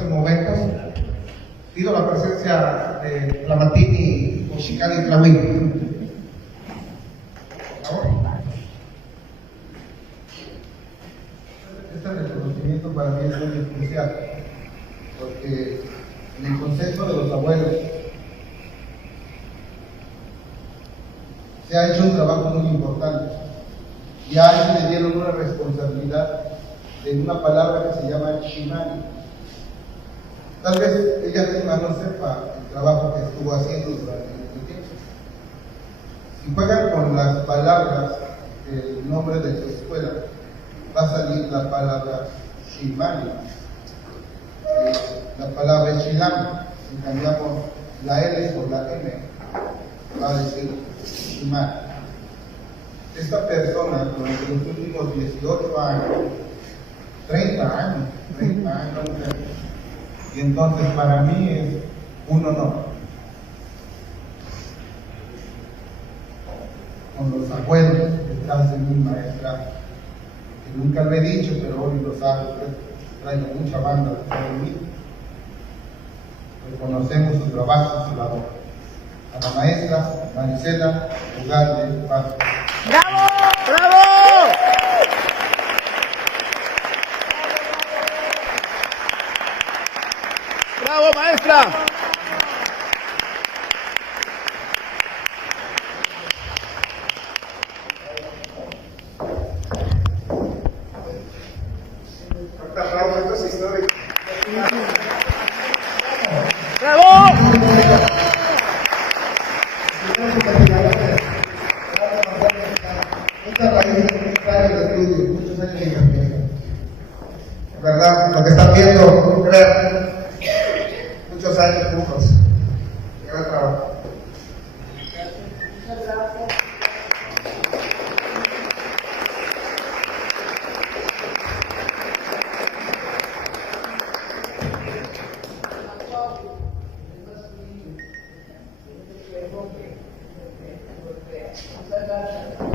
estos momentos. Pido la presencia de Tlamatini Oxicali Tlahuín. Por favor. Este reconocimiento para mí es muy especial, porque en el concepto de los abuelos se ha hecho un trabajo muy importante y a ellos le dieron una responsabilidad de una palabra que se llama Shimani. Tal vez ella misma no sepa el trabajo que estuvo haciendo durante este tiempo. Si juegan con las palabras del nombre de su escuela, va a salir la palabra Shimani. La palabra es Shilam. Si cambiamos la L por la M, va a decir Shimani. Esta persona durante los últimos 18 años, 30 años, y entonces para mí es un honor. Con los abuelos detrás de mi maestra, que nunca lo he dicho, pero hoy lo sabe, traigo mucha banda detrás de mí. Reconocemos su trabajo y su labor. A la maestra Marisela Ugalde Vázquez. ¡Bravo! ¡Bravo! ¡Bravo, maestra! ¡Bravo! Muchas raíces, muchos años de estudio, muchos años de investigación. ¿Verdad? Lo que están viendo, crean, muchos años juntos. Gran trabajo. Muchas gracias.